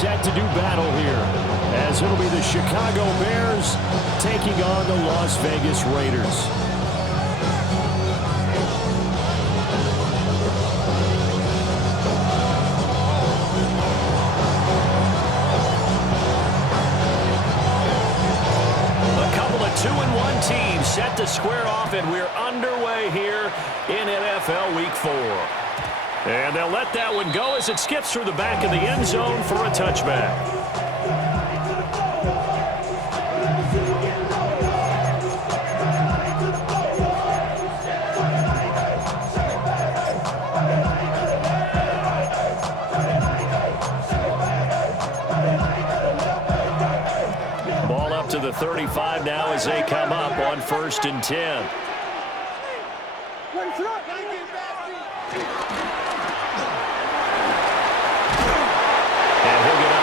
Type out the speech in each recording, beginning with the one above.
set to do battle here, as it'll be the Chicago Bears taking on the Las Vegas Raiders. A couple of 2-1 teams set to square off, and we're underway here in NFL Week 4. And they'll let that one go as it skips through the back of the end zone for a touchback. Ball up to the 35 now as they come up on 1st and 10.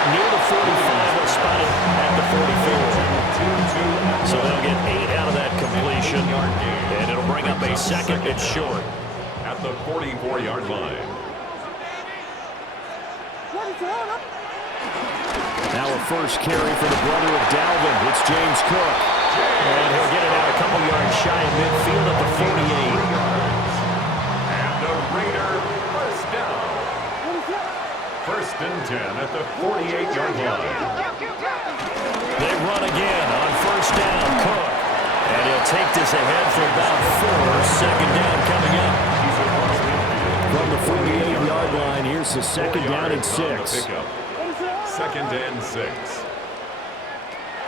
Near the 45, they'll spot it at the 44. So they'll get 8 out of that completion, and it'll bring up a 2nd and short. At the 44-yard line. Now a first carry for the brother of Dalvin. It's James Cook. And he'll get it out a couple yards shy of midfield at the 48. And the Raider first down. 1st and 10 at the 48-yard line. They run again on 1st down. Cook. And he'll take this ahead for about 4. 2nd down coming up. From the 48-yard line, here's the 2nd down and 6. 2nd and 6.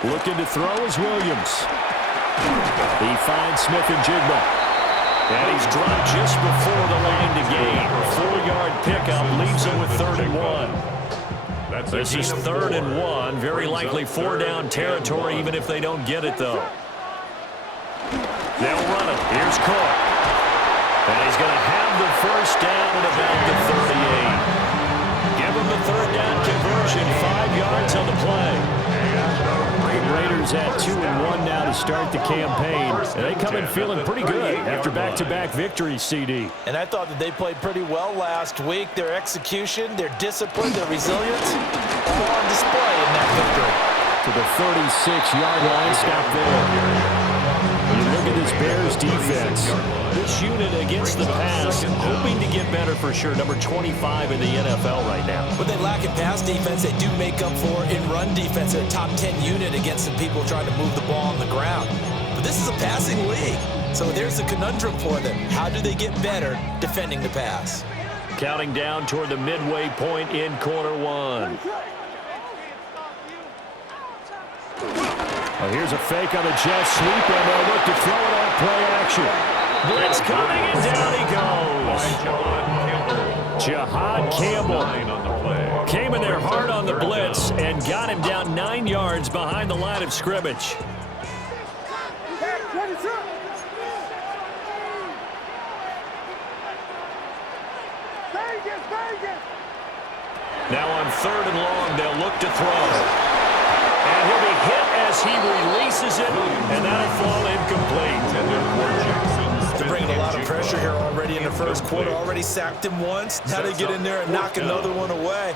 Looking to throw is Williams. He finds Smith and Jigba. And he's dropped just before the line to gain. 4-yard pickup leaves him with 3rd and 1. This is 3rd and 1. Very likely 4-down territory, even if they don't get it, though. They'll run it. Here's Cook. And he's going to have the 1st down at about the 38. Give him the 3rd down conversion. 5 yards on the play. The Raiders at 2-1 now to start the campaign. And they come in feeling pretty good after back-to-back victories, CD. And I thought that they played pretty well last week. Their execution, their discipline, their resilience, all on display in that victory. To the 36-yard line, stop there. You look at this Bears defense. This unit against the pass, hoping to get better for sure. Number 25 in the NFL right now. What they lack in pass defense, they do make up for in run defense. They're a top 10 unit against the people trying to move the ball on the ground. But this is a passing league. So there's a conundrum for them. How do they get better defending the pass? Counting down toward the midway point in quarter 1. Well, here's a fake on the jet sweep, and they'll look to throw it on play action. Blitz coming, and down he goes. Jahad Campbell came in there hard on the blitz and got him down 9 yards behind the line of scrimmage. Now on 3rd and long, they'll look to throw. And he'll be hit as he releases it, and that'll fall incomplete. They're bringing a lot of pressure here already in the first quarter. Already sacked him once. Now they get in there and knock another one away.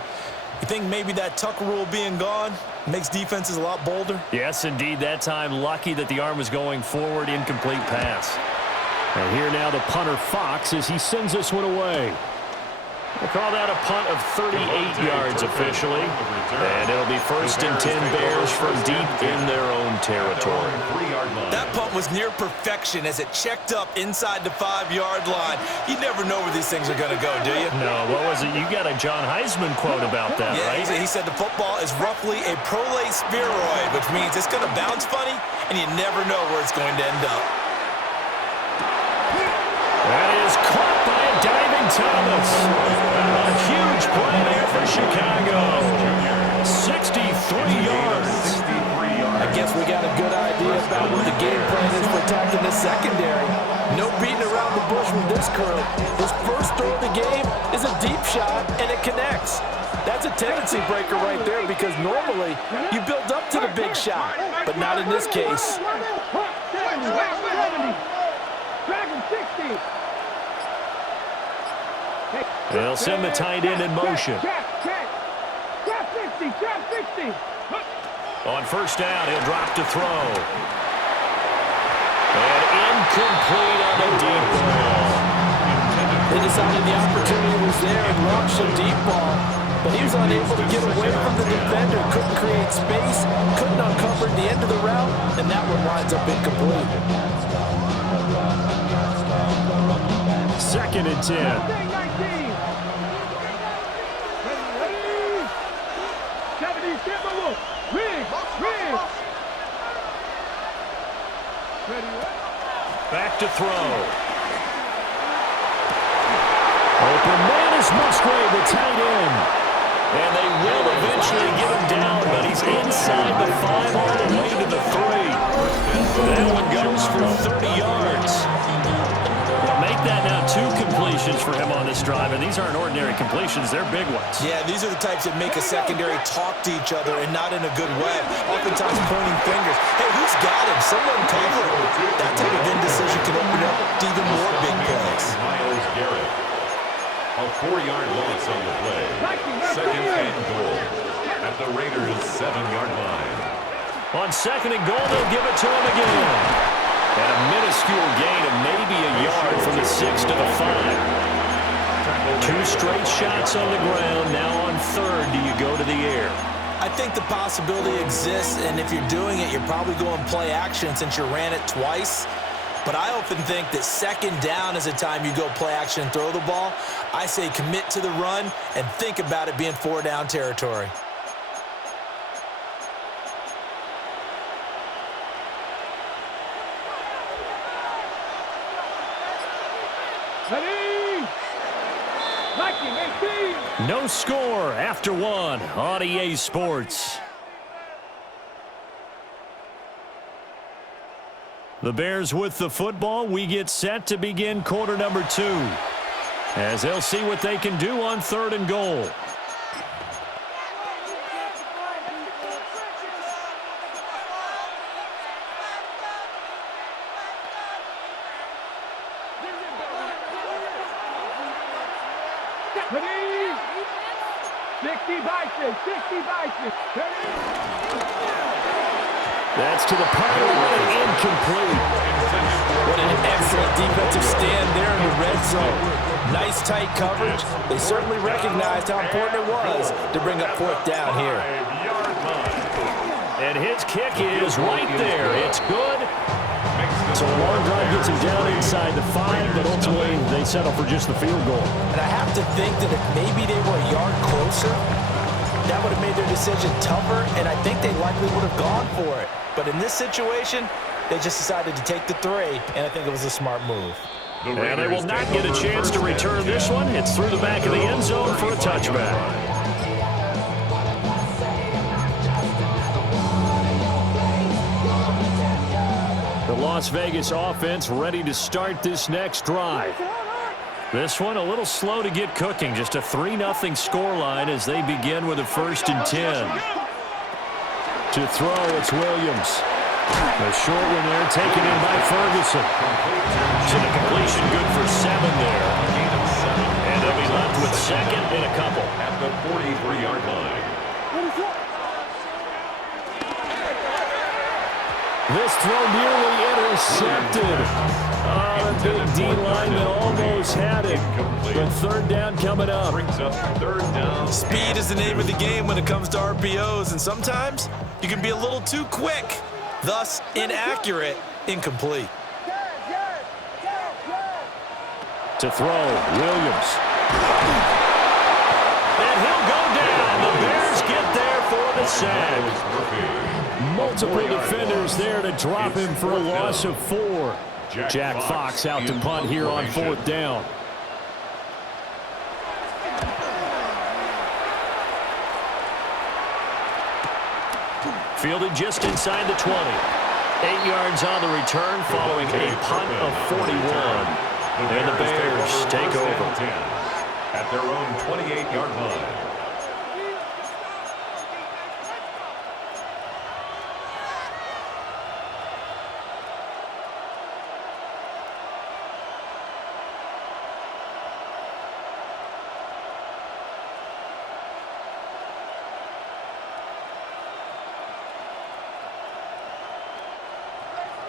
You think maybe that Tucker rule being gone makes defenses a lot bolder? Yes, indeed. That time, lucky that the arm was going forward. Incomplete pass. And here now the punter Fox as he sends this one away. We'll call that a punt of 38 yards officially. And it'll be 1st and 10 Bears from deep in their own territory. That punt was near perfection as it checked up inside the 5-yard line. You never know where these things are going to go, do you? No, what was it? You got a John Heisman quote about that, right? He said the football is roughly a prolate spheroid, which means it's going to bounce funny, and you never know where it's going to end up. That is caught by a diving Thomas. A huge play there for Chicago. 63 yards. I guess we got a good idea about what the game plan is for attacking this secondary. No beating around the bush with this crew. His first throw of the game is a deep shot, and it connects. That's a tendency breaker right there because normally you build up to the big shot, but not in this case. They'll send the tight end in motion. On first down, he'll drop to throw. And incomplete on a deep ball. They decided the opportunity was there and launched a deep ball, but he was unable to get away from the defender, couldn't create space, couldn't uncover the end of the route, and that one winds up incomplete. 2nd and 10. Back to throw. Open man is Musgrave, the tight end. And they will eventually get him down, but he's inside the 5 all the way to the 3. That one goes for 30 yards. Well, make that now 2 completions for him on this drive, and these aren't ordinary completions. They're big ones. Yeah, these are the types that make a secondary talk to each other and not in a good way. Oftentimes pointing fingers. Hey, who's got him? Someone cover him. That type of indecision can open up to even more big plays. Myles Garrett. A 4-yard loss on the play. 2nd and goal at the Raiders' 7-yard line. On 2nd and goal, they'll give it to him again. And a minuscule gain of maybe a yard from the 6 to the 5. 2 straight shots on the ground. Now on 3rd, do you go to the air? I think the possibility exists, and if you're doing it, you're probably going play action since you ran it twice. But I often think that 2nd down is a time you go play action and throw the ball. I say commit to the run and think about it being 4-down territory. No score after 1 on EA Sports. The Bears with the football. We get set to begin quarter number 2, as they'll see what they can do on 3rd and goal. That's to the pylon and incomplete. What an excellent defensive stand there in the red zone. Nice tight coverage. They certainly recognized how important it was to bring up 4th down here. And his kick is right there. It's good. So a long drive gets him down inside the 5, but ultimately they settle for just the field goal. And I have to think that if maybe they were a yard closer, that would have made their decision tougher, and I think they likely would have gone for it. But in this situation, they just decided to take the 3, and I think it was a smart move. And they will not get a chance to return this one. It's through the back of the end zone for a touchback. The Las Vegas offense ready to start this next drive. This one a little slow to get cooking. Just a 3-0 scoreline as they begin with a 1st and 10. To throw, it's Williams. A short one there, taken in by Ferguson. So the completion good for 7 there. And they'll be left with 2nd and a couple. At the 43-yard line. This throw nearly intercepted. Oh, the big D lineman almost had it. But 3rd down coming up. Brings up 3rd down. Speed is the name of the game when it comes to RPOs, and sometimes you can be a little too quick, thus inaccurate, incomplete. To throw, Williams. And he'll go down. The Bears get there for the sack. Multiple defenders there to drop him for a loss of 4. Jack Fox out to punt here on 4th down. Fielded just inside the 20. 8 yards on the return following a punt of 41. And the Bears take over. At their own 28-yard line.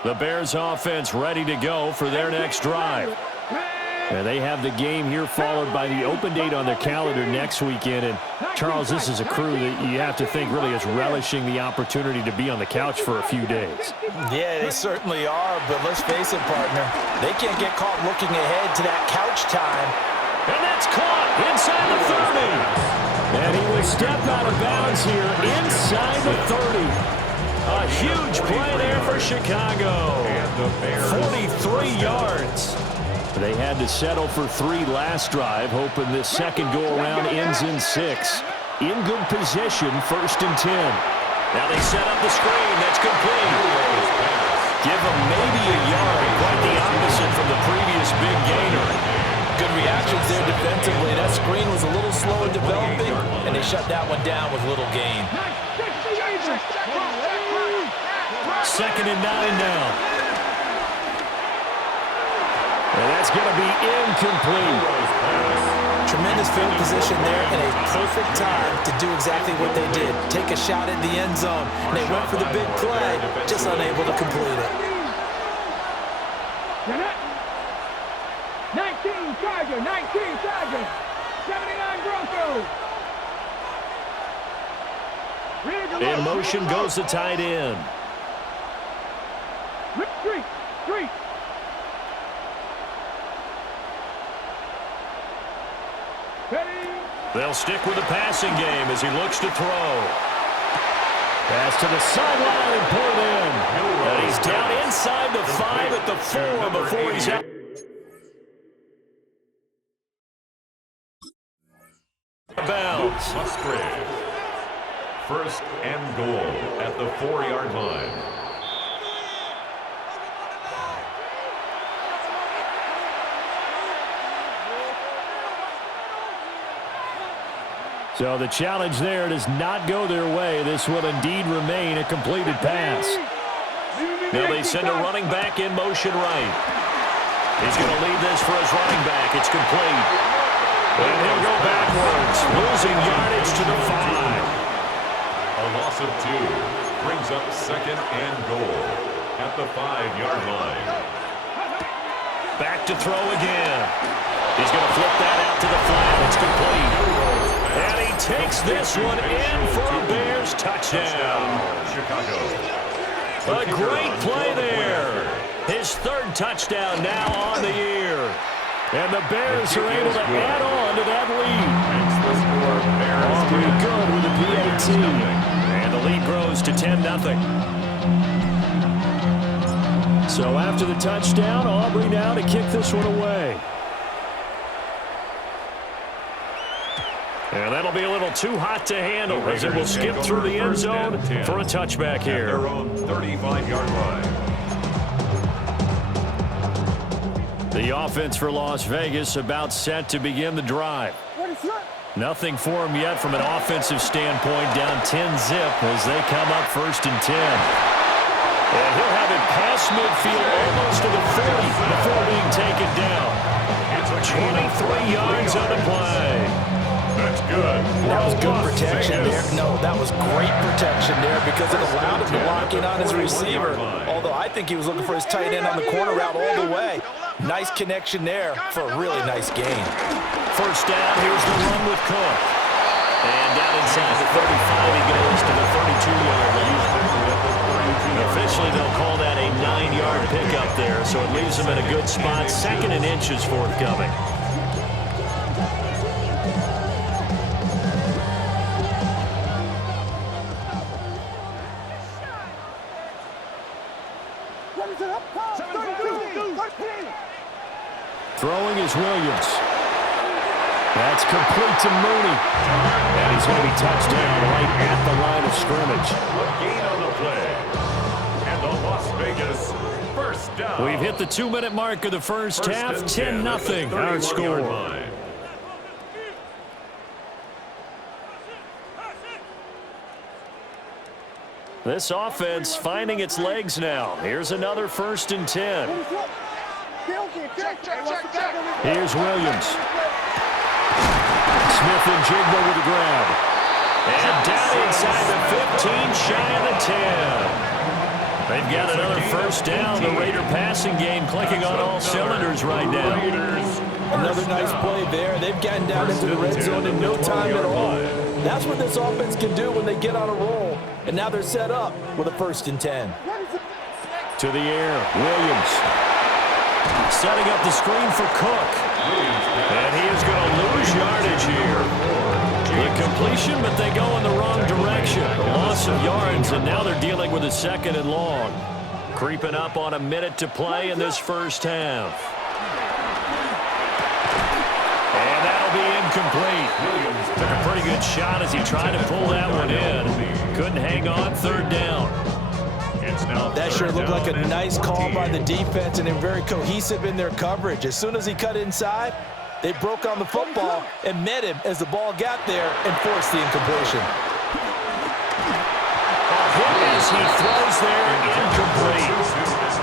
The Bears offense ready to go for their next drive. And they have the game here followed by the open date on their calendar next weekend. And, Charles, this is a crew that you have to think really is relishing the opportunity to be on the couch for a few days. Yeah, they certainly are, but let's face it, partner. They can't get caught looking ahead to that couch time. And that's caught inside the 30. And he will step out of bounds here inside the 30. A huge play there for Chicago. 43 yards. They had to settle for 3 last drive, hoping this second go-around ends in 6. In good position, 1st and 10. Now they set up the screen. That's complete. Give them maybe a yard. Quite the opposite from the previous big gainer. Good reactions there defensively. That screen was a little slow in developing, and they shut that one down with little gain. 2nd and 9 now. And that's going to be incomplete. Tremendous field position there and a perfect time to do exactly what they did. Take a shot at the end zone. And they went for the big play, just unable to complete it. 19 Chargers, 79 Broncos. In motion goes the tight end. Three. They'll stick with the passing game as he looks to throw. Pass to the sideline and pulled in. And he's down inside the 5 at the 4 before he's out. Bounds. Musgrave. 1st and goal at the 4-yard line. So the challenge there does not go their way. This will indeed remain a completed pass. Now they send a running back in motion right. He's going to lead this for his running back. It's complete. And he'll go backwards, losing yardage to the 5. A loss of 2 brings up 2nd and goal at the 5-yard line. Back to throw again. He's going to flip that out to the flat. It's complete. And he takes this one in for a Bears touchdown. Chicago. A great play there. His 3rd touchdown now on the year. And the Bears are able to add on to that lead. Aubrey good with the PAT. And the lead grows to 10-0. So after the touchdown, Aubrey now to kick this one away. And that'll be a little too hot to handle as it will skip through the end zone for a touchback here. Their own 35-yard line. The offense for Las Vegas about set to begin the drive. Nothing for them yet from an offensive standpoint, down 10-zip as they come up 1st and 10. And he'll have it past midfield almost to the 40 before being taken down. 23 yards on the play. That's good. That was good protection there. No, that was great protection there because it allowed him to lock in on his receiver. Although I think he was looking for his tight end on the corner route all the way. Nice connection there for a really nice gain. 1st down, here's the run with Cook. And down inside the 35, he goes to the 32-yard line. Officially, they'll call that a 9-yard pickup there, so it leaves them in a good spot. 2nd and inches forthcoming. Throwing is Williams. That's complete to Mooney. And he's going to be touched down right at the line of scrimmage. A gain on the play. And the Las Vegas 1st down. We've hit the 2-minute mark of the first half. 10-0 our score. This offense finding its legs now. Here's another 1st and 10. Here's Williams. Smith and Jigba with the grab. And down inside the 15, shy of the 10. They've got another first down. The Raider passing game clicking on all cylinders right now. Another nice play there. They've gotten down into the red zone in no time at all. That's what this offense can do when they get on a roll. And now they're set up with a 1st and 10. To the air, Williams. Setting up the screen for Cook. And he is going to lose yardage here. The completion, but they go in the wrong direction. A loss of yards, and now they're dealing with a 2nd and long. Creeping up on a minute to play in this first half. And that'll be incomplete. Williams took a pretty good shot as he tried to pull that one in. Couldn't hang on, 3rd down. That sure looked like a nice call by the defense, and they're very cohesive in their coverage. As soon as he cut inside, they broke on the football and met him as the ball got there and forced the incompletion. As he throws there, incomplete.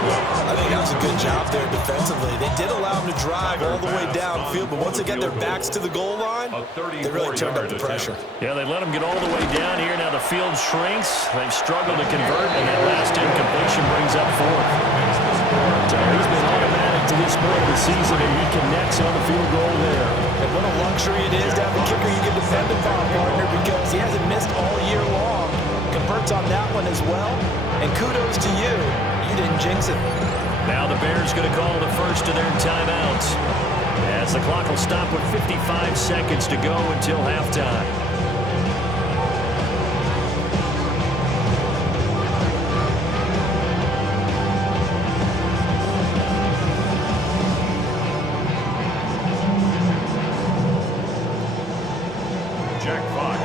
I think that was a good job there defensively. They did allow him to drive all the way downfield, but once they got their backs to the goal line, they really turned up the pressure. Yeah, they let him get all the way down here. Now the field shrinks. They've struggled to convert, and that last incompletion brings up 4th. So he's been automatic to this point of the season, and he connects on the field goal there. And what a luxury it is to have a kicker you can depend upon, partner, because he hasn't missed all year long. Converts on that one as well, and kudos to you. You didn't jinx it. Now the Bears going to call the first of their timeouts, as the clock will stop with 55 seconds to go until halftime. Jack Fox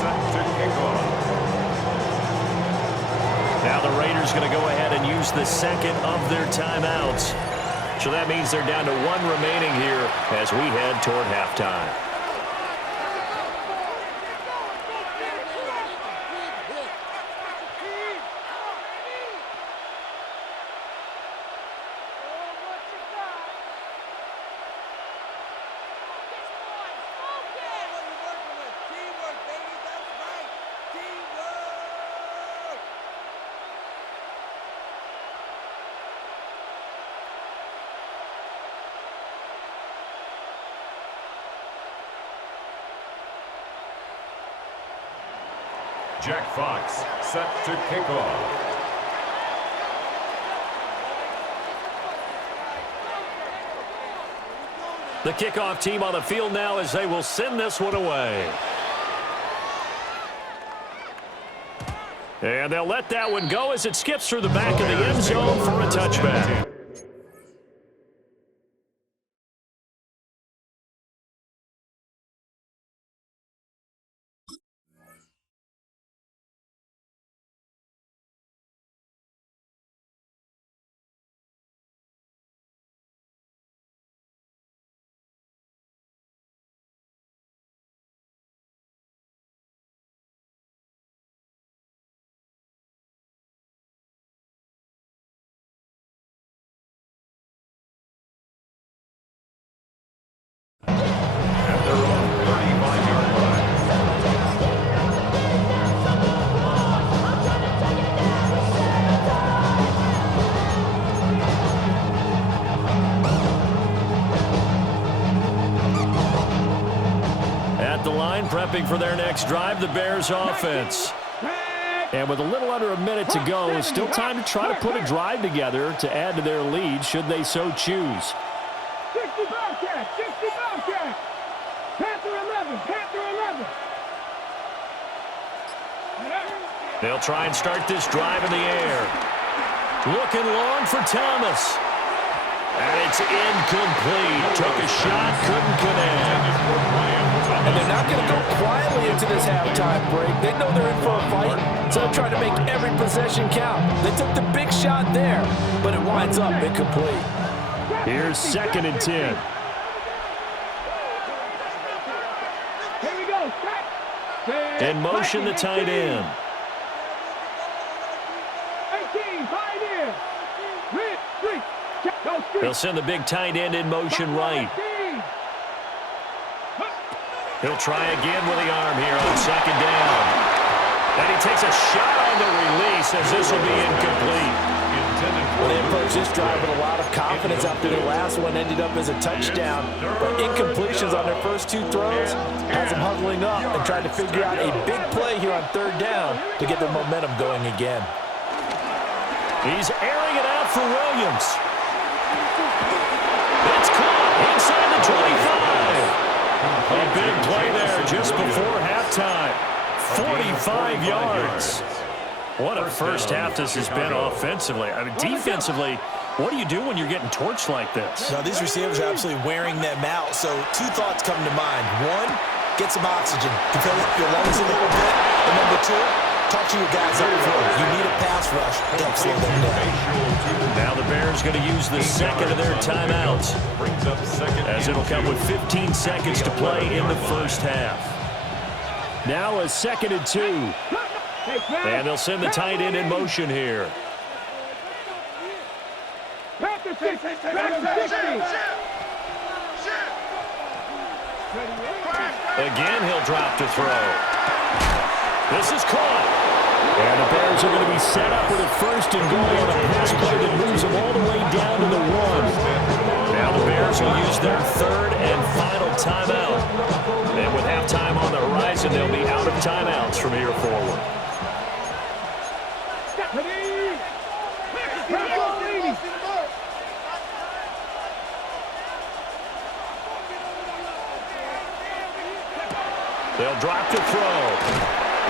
set to kick off. Now the Raiders going to go ahead and use the 2nd of their timeouts. So that means they're down to 1 remaining here as we head toward halftime. Jack Fox set to kick off. The kickoff team on the field now as they will send this one away. And they'll let that one go as it skips through the back of the end zone for a touchback. Prepping for their next drive, the Bears offense. And with a little under a minute to go, still time to try to put a drive together to add to their lead should they so choose. 60 Bobcats, 60 Bobcats. Panther 11, Panther 11. They'll try and start this drive in the air. Looking long for Thomas. And it's incomplete. Took a shot, couldn't connect. And they're not going to go quietly into this halftime break. They know they're in for a fight, so they're trying to make every possession count. They took the big shot there, but it winds up incomplete. Here's 2nd and 10. Here we go. In motion, the tight end. 18, pioneer. They'll send the big tight end in motion right. He'll try again with the arm here on 2nd down. And he takes a shot on the release as this will be incomplete. Well, they approached this drive with a lot of confidence after their last one ended up as a touchdown. But incompletions on their first two throws has them huddling up and trying to figure out a big play here on third down to get their momentum going again. He's airing it out for Williams. It's caught inside the 25. A big play there just before halftime. 45 yards. What a first half this has been offensively. I mean, defensively, what do you do when you're getting torched like this? Now, these receivers are absolutely wearing them out. So two thoughts come to mind. One, get some oxygen to fill up your lungs a little bit. And number two, talk to your guys up front. You need a pass rush to help slow them down. Now the Bears going to use the second of their timeouts, as it'll come with 15 seconds to play in the first half. Now a 2nd and 2. And they'll send the tight end in motion here. Again, he'll drop to throw. This is caught. And the Bears are going to be set up with a 1st and goal on a pass play that moves them all the way down to the 1. Now the Bears will use their 3rd and final timeout. And with halftime on the horizon, they'll be out of timeouts from here forward. They'll drop to throw.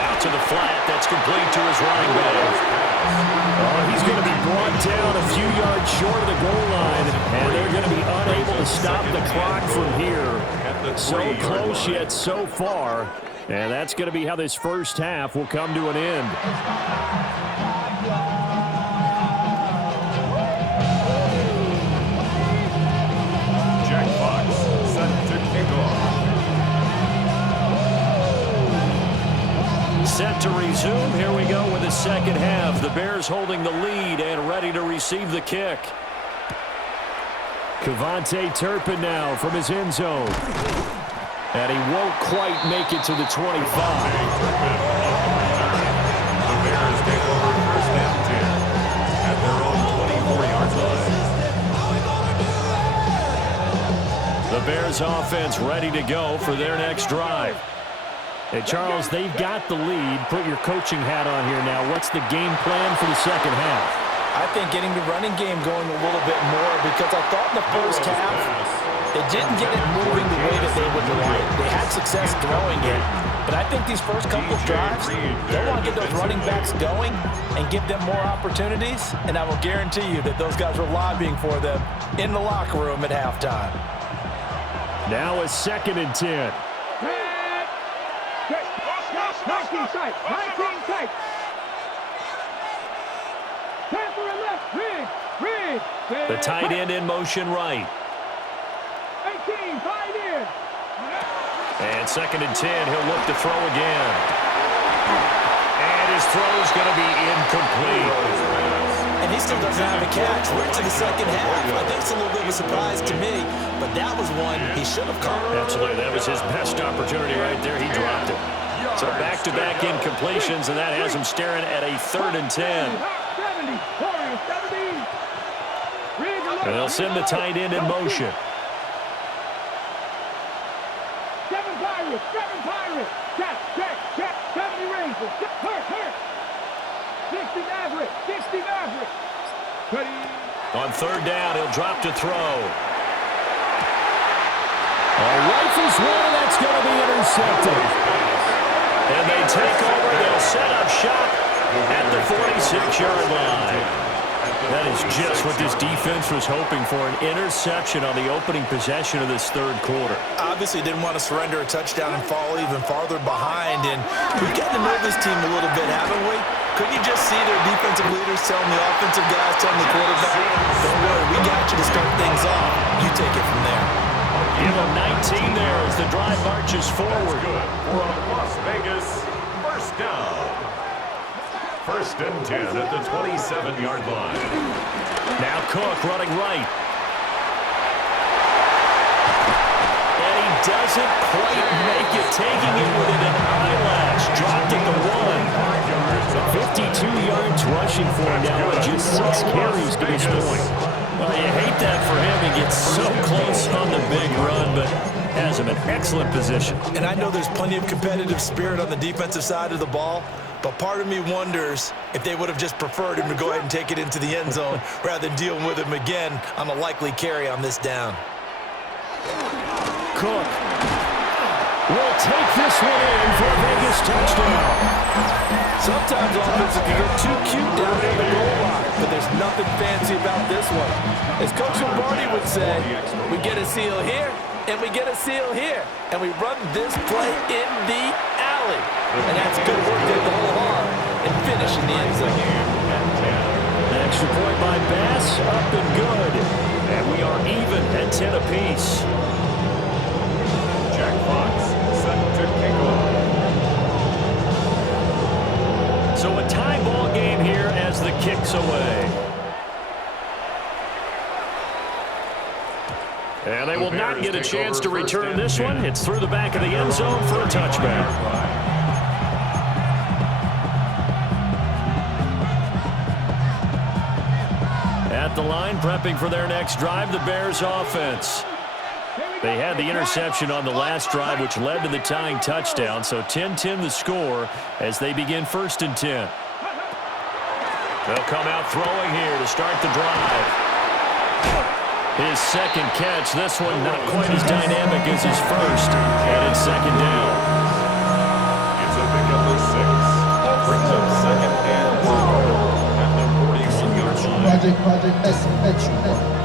Out to the flat. That's complete to his running back. Oh, he's going to be brought down a few yards short of the goal line, and they're going to be unable to stop the clock from here. So close yet so far, and that's going to be how this first half will come to an end. Jack Fox set to kick off. Set to resume. Here we go with the second half. The Bears holding the lead and ready to receive the kick. Kevontae Turpin now from his end zone. And he won't quite make it to the 25. The Bears take over 1st and 10 at their own 24-yard line. The Bears offense ready to go for their next drive. Hey, Charles, they've got the lead. Put your coaching hat on here now. What's the game plan for the second half? I think getting the running game going a little bit more, because I thought in the first half they didn't get it moving the way that they would like. They had success throwing it, but I think these first couple of drives, they want to get those running backs going and give them more opportunities, and I will guarantee you that those guys were lobbying for them in the locker room at halftime. Now a 2nd and 10. 19 tight. 19 tight. Transfer and left. Reed. The tight end in motion right. 18. 5 in. And 2nd and 10. He'll look to throw again. And his throw's going to be incomplete. And he still doesn't have a catch. We're into the second half. I think it's a little bit of a surprise to me, but that was one he should have caught. Absolutely. That was his best opportunity right there. He dropped it. So back-to-back incompletions, and that has him staring at a 3rd and 10. And they'll send the tight end in motion. 7 Pirates. Check. 70 Rangers. Hurt. 60 Mavericks. On 3rd down, he'll drop to throw. Rifles one, that's going to be intercepted. And they take over. They'll set up shop at the 46-yard line. That is just what this defense was hoping for, an interception on the opening possession of this 3rd quarter. Obviously didn't want to surrender a touchdown and fall even farther behind, and we've gotten to know this team a little bit, haven't we? Couldn't you just see their defensive leaders telling the offensive guys, telling the quarterback, don't worry, we got you to start things off. You take it from there. Give them 19 there as the drive marches forward. Good for a Las Vegas 1st down. 1st and 10 at the 27-yard line. Now Cook running right. And he doesn't quite make it, taking it within an eyelash. Dropped at the 1. rushing for him now with just 6 carries to this point. Well, you hate that for him. He gets so close on the big run, but has him in excellent position. And I know there's plenty of competitive spirit on the defensive side of the ball, but part of me wonders if they would have just preferred him to go ahead and take it into the end zone rather than dealing with him again on a likely carry on this down. Cook will take this one in for a Vegas touchdown. Sometimes offenses can get too cute down there in the goal line, but there's nothing fancy about this one. As Coach Lombardi would say, we get a seal here, and we get a seal here, and we run this play in the alley. And that's good work there to hold on and finish in the end zone. An extra point by Bass, up and good. And we are even at 10 apiece. Jack Fox set to kick off. So a tie ball game here as the kick's away. And they will not get a chance to return this one. It's through the back of the end zone for a touchback. At the line, prepping for their next drive, the Bears offense. They had the interception on the last drive, which led to the tying touchdown. So 10-10 the score as they begin 1st and 10. They'll come out throwing here to start the drive. His second catch, this one not quite as dynamic as his first. And it's 2nd down. It's a pickup of 6. Brings up 2nd and 4 at the 41-yard line. Project S1W4.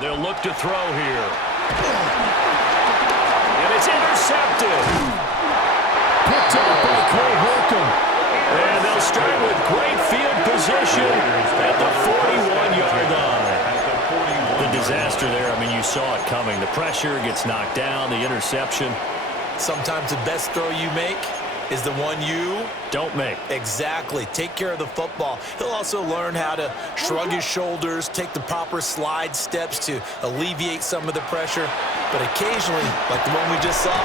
They'll look to throw here. And it's intercepted. Picked up by Cole Holcomb. And they'll start with great field position at the 41-yard line. The disaster there, I mean, you saw it coming. The pressure gets knocked down, the interception. Sometimes the best throw you make is the one you don't make. Exactly. Take care of the football. He'll also learn how to shrug his shoulders, take the proper slide steps to alleviate some of the pressure. But occasionally, like the one we just saw,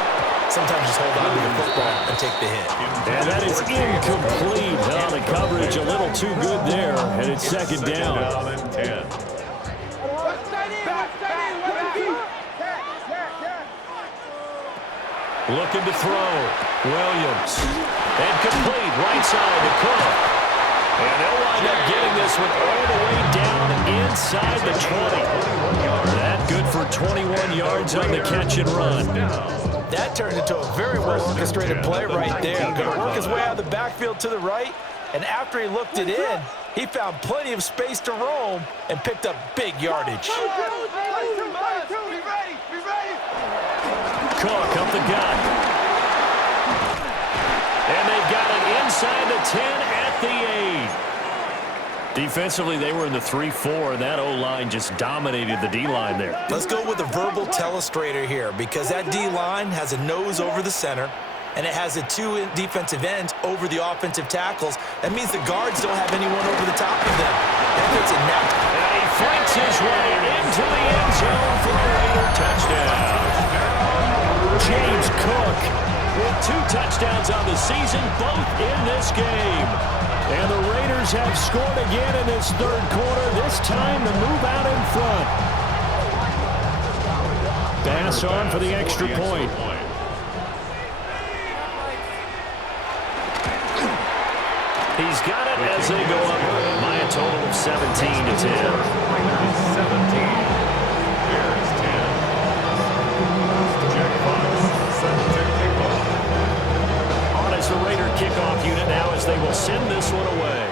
sometimes just hold on to the football and take the hit. And that is incomplete. Oh, the coverage a little too good there, and it's 2nd down. And 10. Looking to throw. Williams. And complete. Right side to Cook. And they'll wind up getting this one all the way down inside the 20. That good for 21 yards on the catch and run. That turned into a very well orchestrated play right there. Going to work his way out of the backfield to the right. And after he looked it in, he found plenty of space to roam and picked up big yardage. Cook up the gut. And they've got it inside the 10 at the 8. Defensively, they were in the 3-4, and that O-line just dominated the D-line there. Let's go with a verbal telestrator here because that D-line has a nose over the center, and it has a 2 defensive ends over the offensive tackles. That means the guards don't have anyone over the top of them. That puts a net. And he flanks his way into the end zone for a Raider touchdown. James Cook with 2 touchdowns on the season, both in this game. And the Raiders have scored again in this 3rd quarter, this time to move out in front. Bass on for the extra point. He's got it as they go up by a total of 17-10. 17. Bears 10. Jack Fox set to kick off. On as the Raider kickoff unit now as they will send this one away.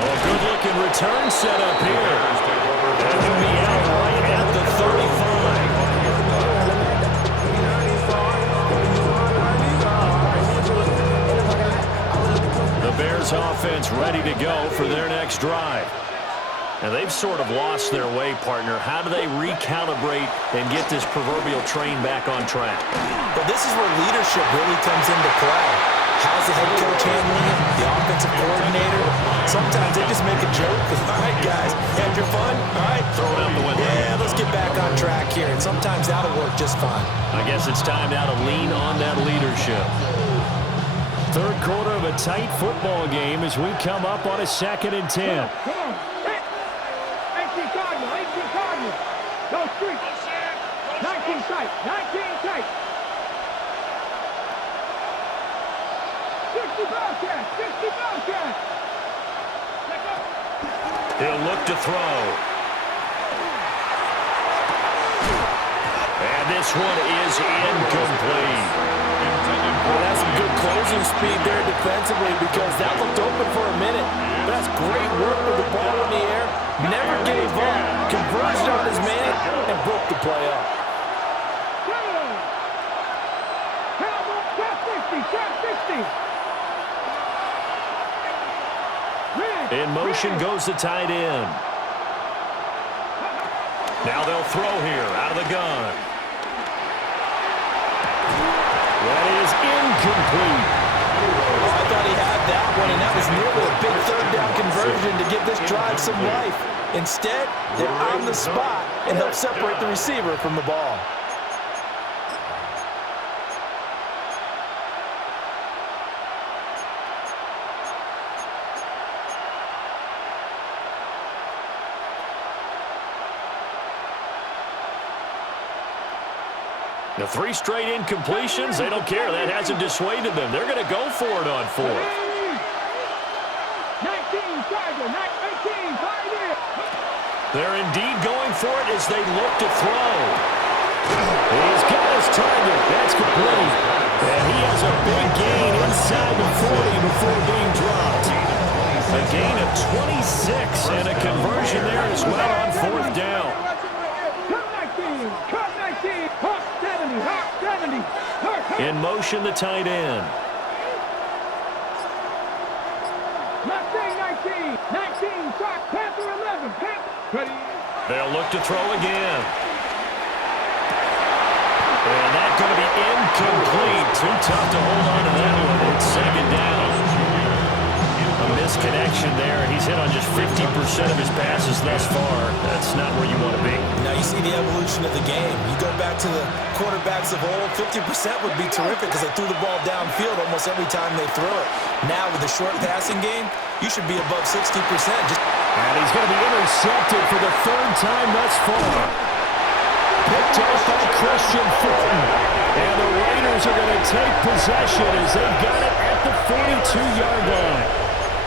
Oh, good-looking return set up here. And he'll be out right at the 35. Vegas offense ready to go for their next drive. And they've sort of lost their way, partner. How do they recalibrate and get this proverbial train back on track? Well, this is where leadership really comes into play. How's the head coach handling it? The offensive coordinator? Sometimes they just make a joke. All right, guys, had your fun? All right, throw it out the window. Yeah, let's get back on track here. And sometimes that'll work just fine. I guess it's time now to lean on that leadership. Third quarter of a tight football game as we come up on a 2nd and 10. 18 Cardinal. No street. 19 tight. 19 tight. 60 Bobcat. 60 Bobcat. He'll look to throw. And this one is incomplete. Well, that's some good closing speed there defensively because that looked open for a minute. But that's great work with the ball in the air. Never gave up. Converged on his man and broke the play up. In motion goes the tight end. Now they'll throw here out of the gun. That is incomplete. Oh, I thought he had that one, and that was nearly a big third down conversion to give this drive some life. Instead, they're on the spot and help separate the receiver from the ball. The 3 straight incompletions, they don't care. That hasn't dissuaded them. They're going to go for it on 4th. 19 Tiger. 19 Tiger. They're indeed going for it as they look to throw. He's got his target. That's complete. And he has a big gain inside the 40 before being dropped. A gain of 26 and a conversion there as well on 4th down. Cut 19. Hawk 70. Hawk 70. In motion, the tight end. 19. 19. Panther 11. Panther. They'll look to throw again. And that's going to be incomplete. Too tough to hold on to that one. It's 2nd down. A misconnection there. He's hit on just 50% of his passes thus far. That's not where you want to be. Now you see the evolution of the game. You go back to the quarterbacks of old, 50% would be terrific because they threw the ball downfield almost every time they throw it. Now with the short passing game, you should be above 60%. And he's going to be intercepted for the 3rd time thus far. Picked off by Christian Fulton. And the Raiders are going to take possession as they've got it at the 42-yard line.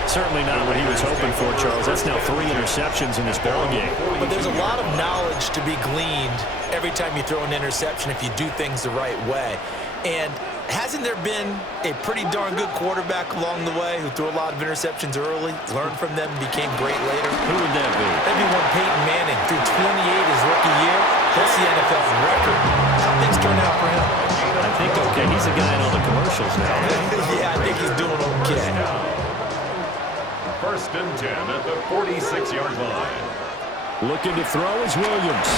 Certainly not what he was hoping for, Charles. That's now 3 interceptions in this ballgame. But there's a lot of knowledge to be gleaned every time you throw an interception if you do things the right way. And hasn't there been a pretty darn good quarterback along the way who threw a lot of interceptions early, learned from them, became great later? Who would that be? Maybe one Peyton Manning threw 28 his rookie year. That's the NFL record. How things turn out for him? I think, okay, he's a guy in all the commercials now. Yeah, I think he's doing okay. 1st and 10 at the 46-yard line. Looking to throw is Williams.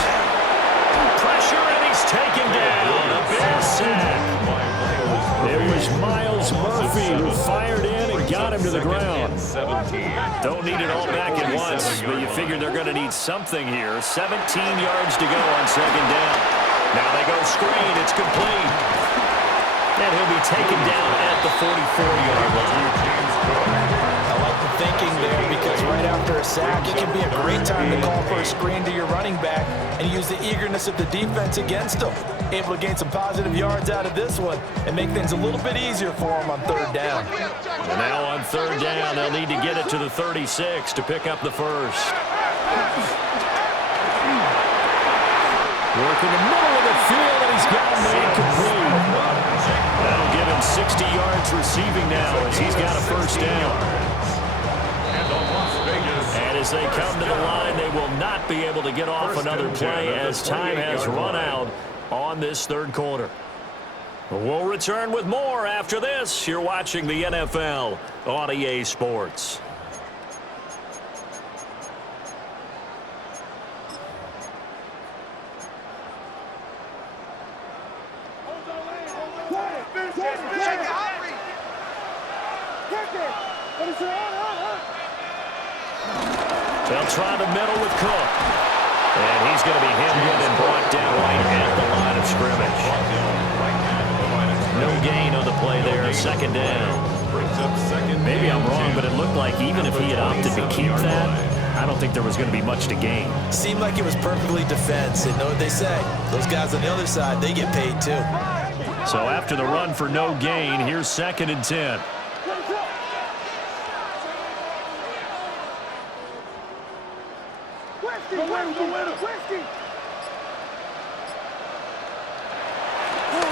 Pressure, and he's taken down. A big sack. It was Miles Murphy who fired in and got him to the ground. Don't need it all back at once, but you figure they're going to need something here. 17 yards to go on 2nd down. Now they go screen. It's complete. And he'll be taken down at the 44-yard line. I like the thinking there because right after a sack, it can be a great time to call for a screen to your running back and use the eagerness of the defense against them. Able to gain some positive yards out of this one and make things a little bit easier for them on 3rd down. And now on 3rd down, they'll need to get it to the 36 to pick up the 1st. Work in the middle of the field, and he's got him incomplete. That'll give him 60 yards receiving now as he's got a 1st down. And as they come to the line, they will not be able to get off another play as time has run out on this 3rd quarter. We'll return with more after this. You're watching the NFL on EA Sports. They'll try the middle with Cook. And he's going to be hemmed in and brought down right at the line of scrimmage. No gain on the play there, second down. Maybe I'm wrong, but it looked like even if he had opted to keep that, I don't think there was going to be much to gain. Seemed like it was perfectly defense. And know what they say? Those guys on the other side, they get paid too. So after the run for no gain, here's 2nd and 10.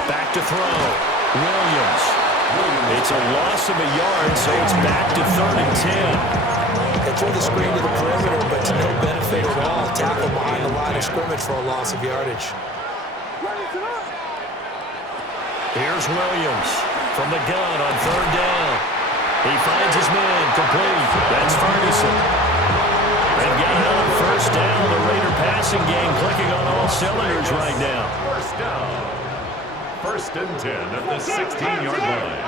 Back to throw. Williams. It's a loss of a yard, so it's back to 3rd and 10. They threw the screen to the perimeter, but to no benefit at all. Tackle behind the line of scrimmage for a loss of yardage. Here's Williams from the gun on 3rd down. He finds his man complete. That's Ferguson. They've got another 1st down. The Raider passing game clicking on all cylinders right now. 1st down. 1st and 10 at the 16-yard line.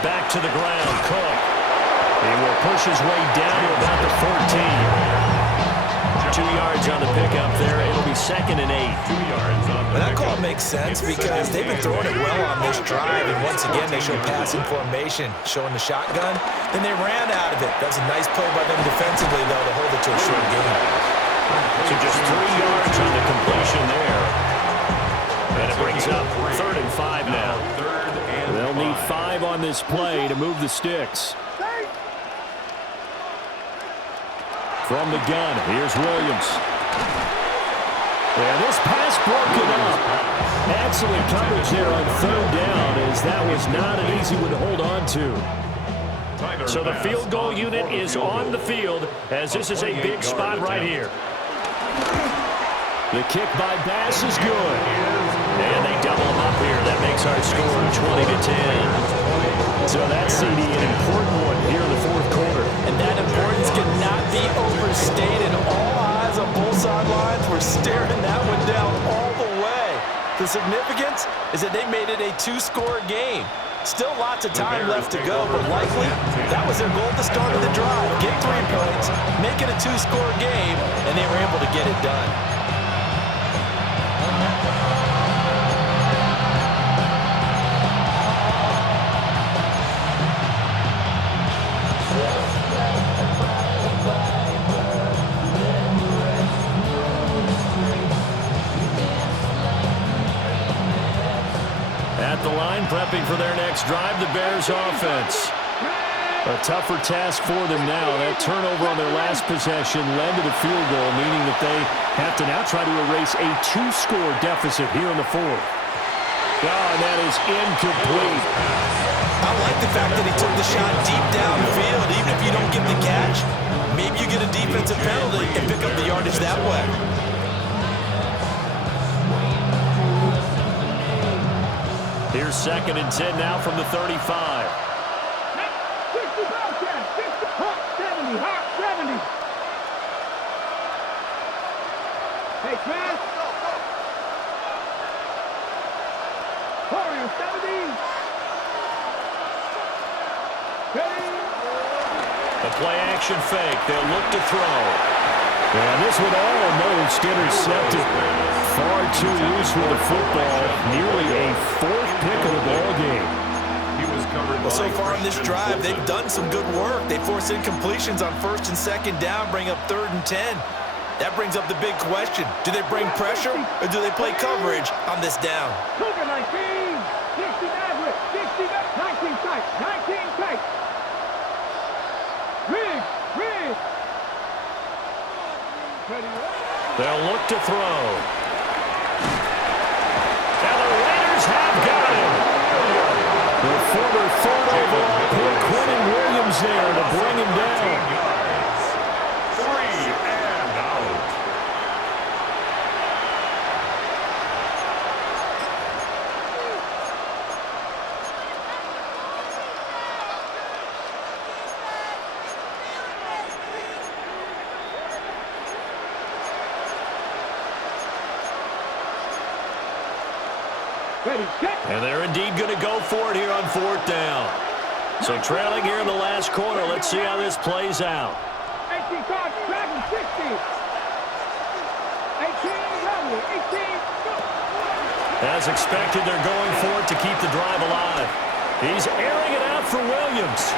Back to the ground, Cook. He will push his way down to about the 14. 2 yards on the pickup there. It'll be 2nd and 8. 2 yards on the That call makes sense because they've been throwing it well on this drive, and once again they show passing formation, showing the shotgun. Then they ran out of it. That was a nice play by them defensively, though, to hold it to a short game. So just 3 yards on the completion there. And it brings up 3rd and 5 now. They'll need 5 on this play to move the sticks. From the gun, here's Williams. And this pass broken up. Excellent coverage there on 3rd down, as that was not an easy one to hold on to. So the field goal unit is on the field, as this is a big spot right here. The kick by Bass is good. And they double him up here. That makes our score 20 to 10. So that's, CD, an important one here in the 4th quarter. And that importance cannot be overstated. All eyes on both sidelines were staring that one down all the way. The significance is that they made it a 2-score game. Still lots of time left to go, but likely that was their goal at the start of the drive. Get 3 points, make it a 2-score game, and they were able to get it done. At the line, prepping for their next drive, the Bears offense. A tougher task for them now. That turnover on their last possession led to the field goal, meaning that they have to now try to erase a 2-score deficit here in the 4th. And that is incomplete. I like the fact that he took the shot deep downfield. Even if you don't get the catch, maybe you get a defensive penalty and pick up the yardage that way. Here's 2nd and 10 now from the 35. 70, hot 70. Hey, man. Warrior 70. The play action fake. They'll look to throw. And this one almost intercepted. Far too loose with the football. Nearly a 4th pick of the ball game. Well, so far in this drive, they've done some good work. They force incompletions on 1st and 2nd down, bring up 3rd and 10. That brings up the big question. Do they bring pressure or do they play coverage on this down? Cougar 19. 60 Nazareth. 60 19 tight. 19 tight. Riggs. They'll look to throw. And the Raiders have got him. The former 3rd overall pick, Quentin Williams there to bring him down. 3 and out. And they're indeed going to go for it here on 4th down. So trailing here in the last quarter. Let's see how this plays out. 18 cards, Dragon 60. 18, As expected, they're going for it to keep the drive alive. He's airing it out for Williams.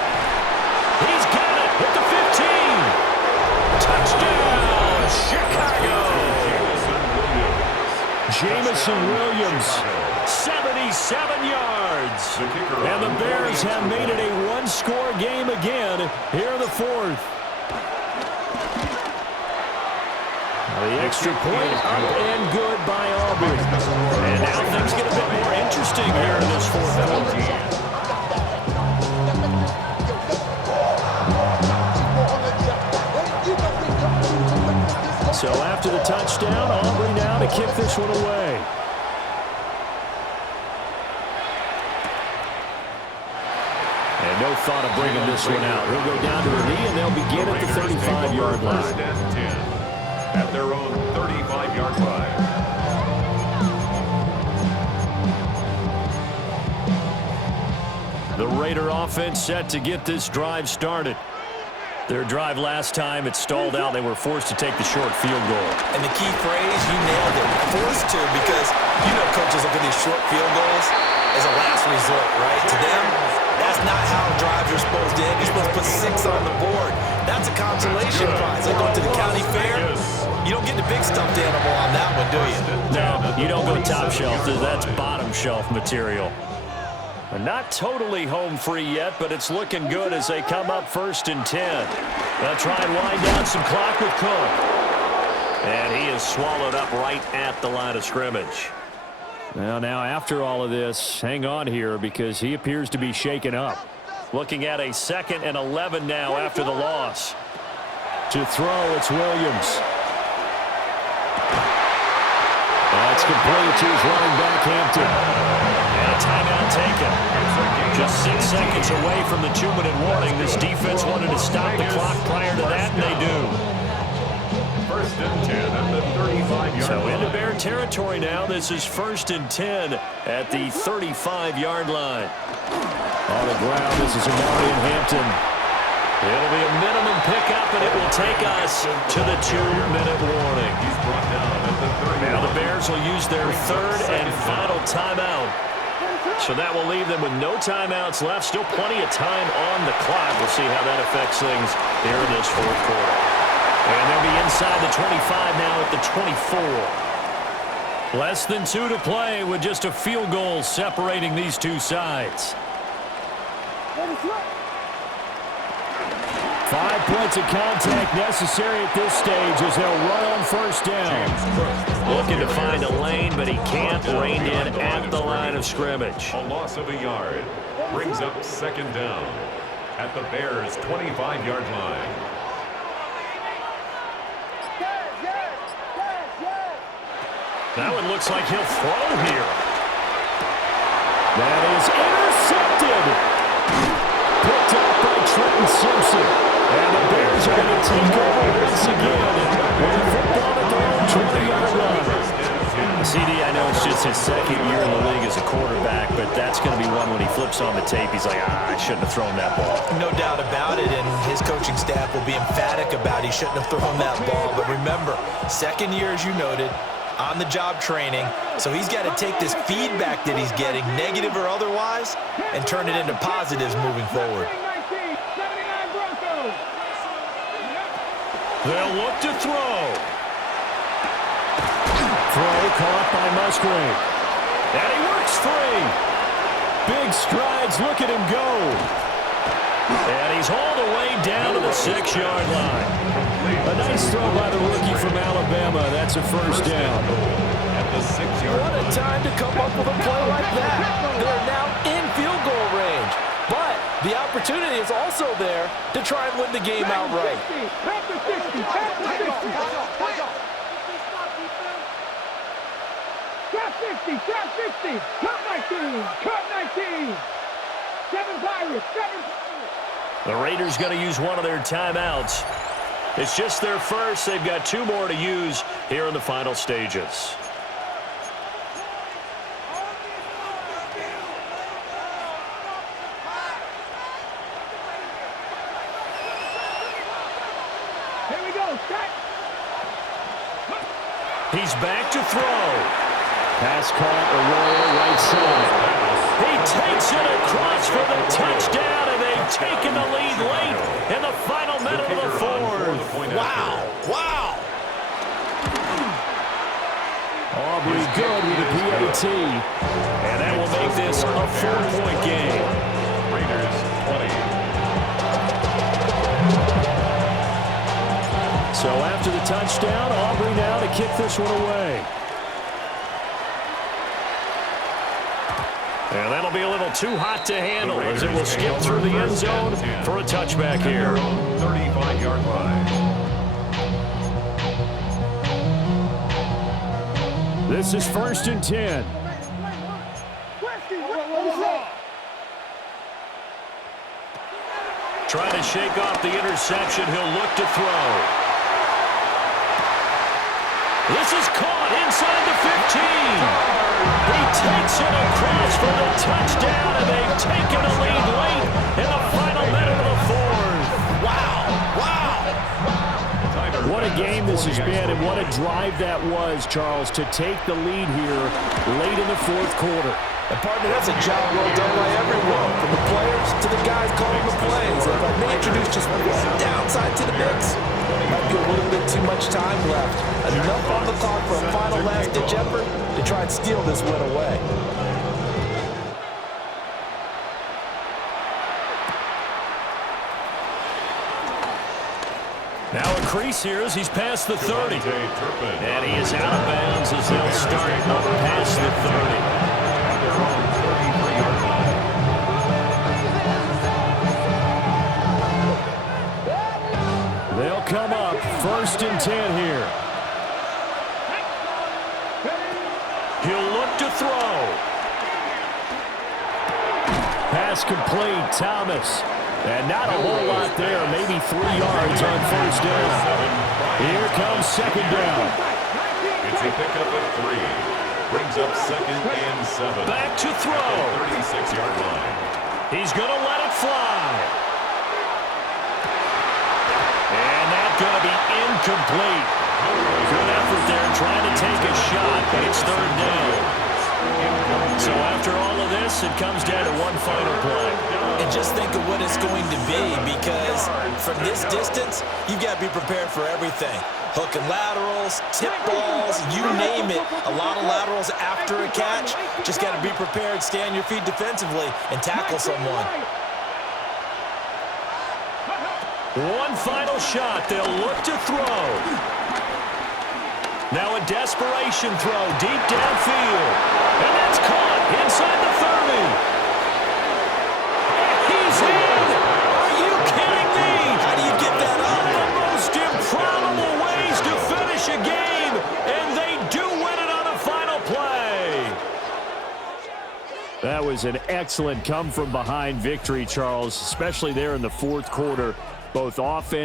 He's got it at the 15. Touchdown, Chicago. Jamison Williams, 77 yards. And the Bears have made it a one-score game again here in the 4th. The extra point up and good by Aubrey. And now things get a bit more interesting here in this 4th quarter. So after the touchdown, Aubrey now to kick this one away. And no thought of bringing this one out. He'll go down to the knee, and they'll begin at the 35-yard line. At their own 35-yard line. The Raider offense set to get this drive started. Their drive last time, it stalled out. They were forced to take the short field goal. And the key phrase, you nailed it, forced to, because you know coaches look at these short field goals as a last resort, right? To them, that's not how drives are supposed to end. You're supposed to put 6 on the board. That's a consolation prize. Like going to the county fair, you don't get the big stuffed animal on that one, do you? No, you don't go top shelf. That's bottom shelf material. Not totally home free yet, but it's looking good as they come up 1st and 10. They'll try and wind down some clock with Cook. And he is swallowed up right at the line of scrimmage. Well, now after all of this, hang on here because he appears to be shaken up. Looking at a 2nd and 11 now after the loss. To throw, it's Williams. That's complete to his running back, Hampton. And a timeout taken. Just 6 seconds away from the 2-minute warning. This defense wanted to stop the clock prior to that, and they do. 1st and 10 at the 35-yard line. So into Bear territory now. This is 1st and 10 at the 35-yard line. On the ground, this is Amari and Hampton. It'll be a minimum pickup, and it will take us to the 2-minute warning. He's brought down at the 30. Now the Bears will use their 3rd and final timeout. So that will leave them with no timeouts left. Still plenty of time on the clock. We'll see how that affects things here in this 4th quarter. And they'll be inside the 25 now at the 24. Less than 2 to play with just a field goal separating these two sides. 5 points of contact necessary at this stage as they'll run on 1st down. Looking to find a lane, but he can't. Reined in at the line of scrimmage. A loss of a yard brings up 2nd down at the Bears' 25-yard line. Now it looks like he'll throw here. That is intercepted. Picked up by Trenton Simpson. And the Bears are going to take over once again with a football at their own 20-yard line. CD, I know it's just his 2nd year in the league as a quarterback, but that's going to be one when he flips on the tape. He's like, I shouldn't have thrown that ball. No doubt about it, and his coaching staff will be emphatic about he shouldn't have thrown that ball. But remember, 2nd year, as you noted, on-the-job training, so he's got to take this feedback that he's getting, negative or otherwise, and turn it into positives moving forward. They'll look to throw. Throw caught by Musgrave. And he works free. Big strides. Look at him go. And he's hauled away down to the 6-yard line. A nice throw by the rookie from Alabama. That's a 1st down. At the 6-yard line. What a time to come up with a play like that. They're now in field goal range. But the opportunity is also there to try and win the game outright. Trap 50, cut 19, 7 Pirates, 7 Pirates. The Raiders going to use one of their timeouts. It's just their first. They've got 2 more to use here in the final stages. He's back to throw. Pass caught, Arroyo right side. He takes it across for the touchdown, and they've taken the lead late in the final minute of the fourth. Wow. Wow. Aubrey good with a PAT. And that will make this a 4-point game. Raiders 20. So after the touchdown, Aubrey now to kick this one away. And that'll be a little too hot to handle as it will skip through the end zone for a touchback here. 35-yard line. This is 1st and 10. Trying to shake off the interception. He'll look to throw. This is caught inside the 15. He takes it across for the touchdown, and they've taken the lead late in the final minute of the fourth. Wow. Wow. What a game this has been, and what a drive that was, Charles, to take the lead here late in the fourth quarter. And partner, that's a job well done by everyone, from the players to the guys calling the plays. And if I may introduce just one downside to the mix, might be a little bit too much time left. Enough on the clock for a final last-ditch effort to try and steal this win away. Now a crease here as he's past the 30. And he is out of bounds as they'll start up past the 30. They'll come up 1st and 10 here. He'll look to throw. Pass complete, Thomas. And not a whole lot there, maybe 3 yards on 1st down. Here comes 2nd down. It's a pickup of 3. Brings up 2nd and 7. Back to throw. 36-yard line. He's going to let it fly. And that's going to be incomplete. Good effort there trying to take a shot, but it's 3rd down. So after all of this, it comes down to one final play. And just think of what it's going to be, because from this distance, you've got to be prepared for everything. Hook and laterals, tip balls, you name it. A lot of laterals after a catch. Just got to be prepared, stay on your feet defensively, and tackle someone. One final shot. They'll look to throw. Now a desperation throw deep downfield. And that's caught inside the 30. And he's in! Are you kidding me? How do you get that up? The most improbable ways to finish a game, and they do win it on the final play. That was an excellent come-from-behind victory, Charles, especially there in the fourth quarter. Both offense